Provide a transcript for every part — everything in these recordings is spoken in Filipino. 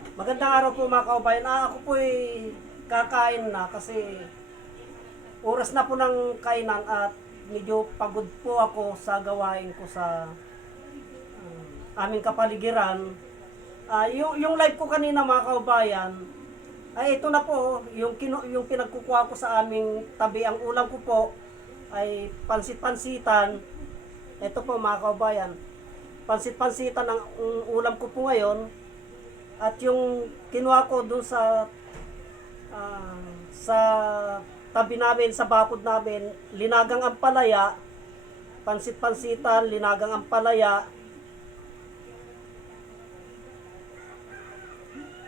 Magandang araw po mga kaubayan. Ah, ako po kakain na kasi oras na po ng kainan at medyo pagod po ako sa gawain ko sa um, aming kapaligiran. Ah, yung, yung live ko kanina mga kaubayan, ay ito na po, yung, kinu, yung pinagkukuha ko sa aming tabi. Ang ulam ko po ay pansit-pansitan. Ito po mga kaubayan, pansit-pansitan ang ulam ko po ngayon. At yung kinuha ko dun sa ah, sa tabi namin, sa bakod namin, linagang ampalaya, pansit-pansitan, linagang ampalaya,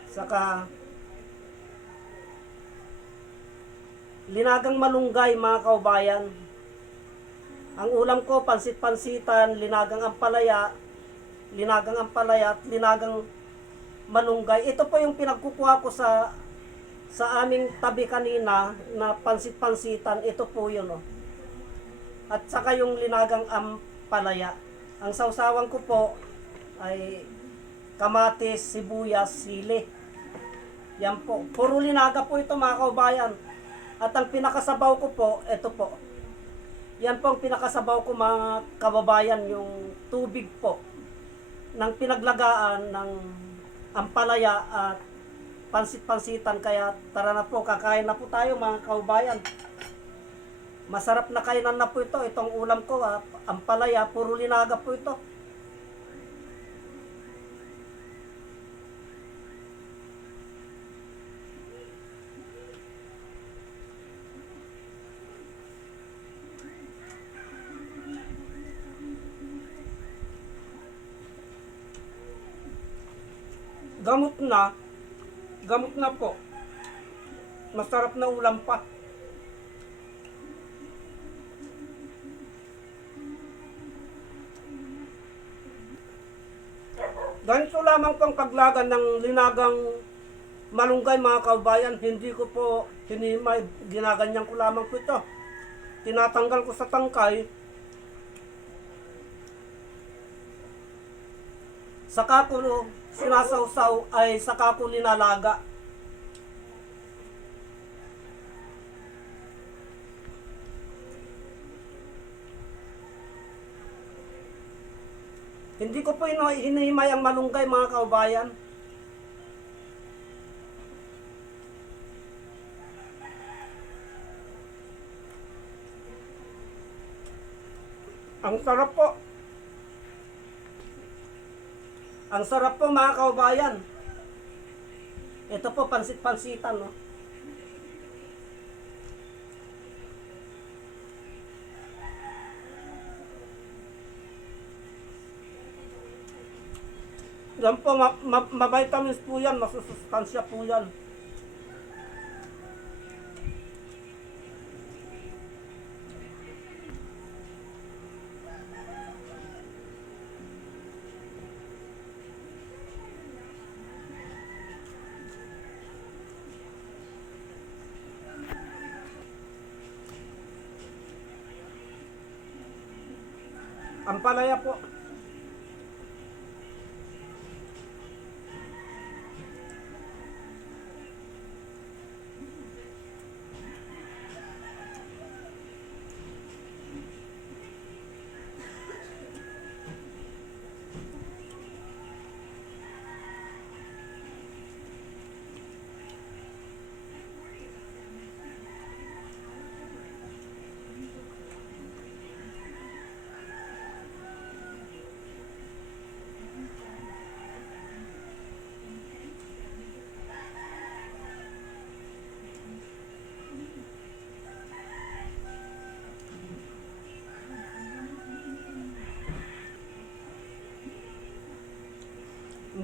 saka linagang malunggay mga kaubayan. Ang ulam ko, pansit-pansitan, linagang ampalaya, linagang ampalaya, at linagang malunggay. Ito po yung pinagkukuha ko sa sa aming tabi kanina na pansit-pansitan. Ito po yun. Oh. At saka yung linagang ampalaya. Ang sausawan ko po ay kamatis, sibuyas, sili. Yan po. Puro linaga po ito mga kaubayan. At ang pinakasabaw ko po, ito po. Yan po ang pinakasabaw ko mga kababayan, yung tubig po ng pinaglagaan ng ampalaya at pansit-pansitan. Kaya tara na po, kakain na po tayo mga kaubayan. Masarap na kainan na po ito. Itong ulam ko, ah, ampalaya, puro linaga po ito. Gamot na, gamot na po. Masarap na ulam pa. Ganito lamang pang paglagan ng linagang malunggay mga kaubayan. Hindi ko po hinimay, ginaganyan ko lamang po ito. Tinatanggal ko sa tangkay. Saka ko sinasawsaw ay saka ko linalaga. Hindi ko po hinihimay ang malunggay mga kaubayan. Ang sarap po. Ang sarap po mga kaubayan. Ito po pansit-pansitan no. Yan po, ma- ma- ma-vitamins po yan, masusustansya po yan. Ang palaya po.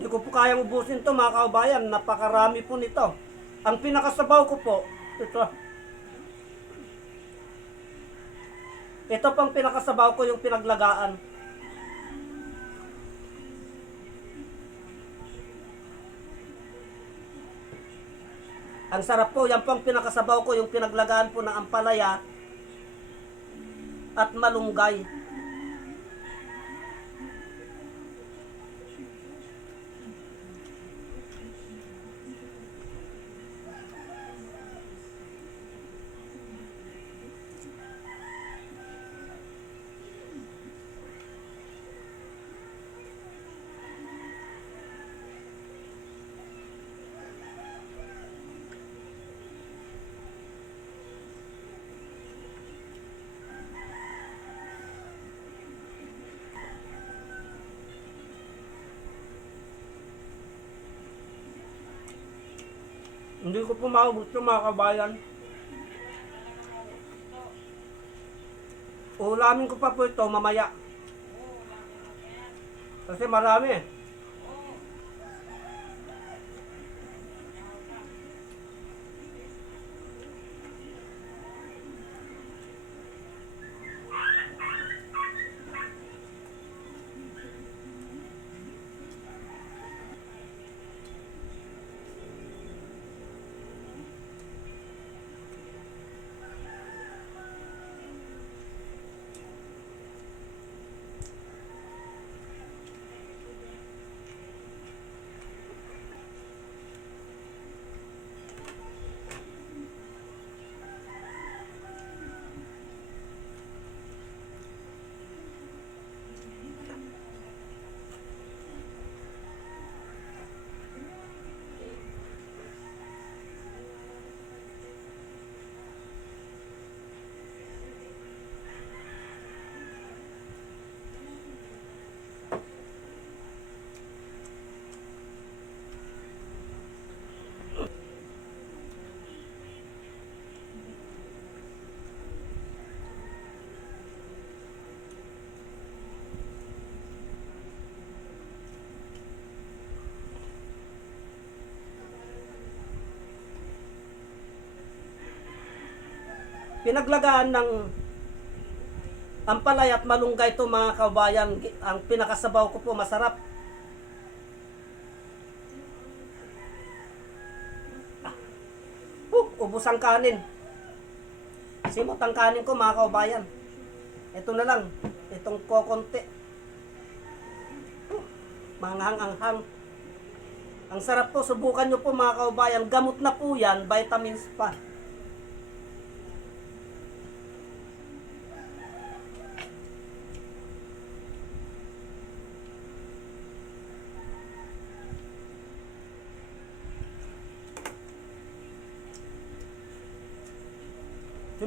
Hindi ko po kayang ubusin to mga kaubayan. Napakarami po nito. Ang pinakasabaw ko po, ito. Ito pang pinakasabaw ko yung pinaglagaan. Ang sarap po, yan po ang pinakasabaw ko, yung pinaglagaan po ng ampalaya at malunggay. Hindi ko po maubos ito mga kabayan. Ulamin ko pa po ito mamaya. Kasi marami eh. Pinaglagaan ng ampalay at malunggay to mga kabayan. Ang pinakasabaw ko po masarap. Ah. Uh, ubos ang kanin. Simot ang kanin ko mga kabayan. Ito na lang. Itong kokonti. Uh, manghang-anghang. Ang sarap po. Subukan nyo po mga kabayan. Gamot na po yan. Vitamins pa.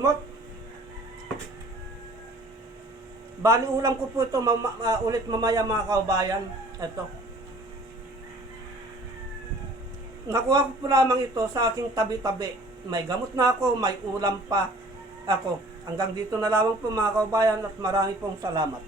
Simot. Bali ulam ko po ito mama, ah, ulit mamaya mga kaubayan. Ito. Nakuha ko po lamang ito sa aking tabi-tabi. May gamot na ako, may ulam pa ako. Hanggang dito na lamang po mga kaubayan at marami pong salamat.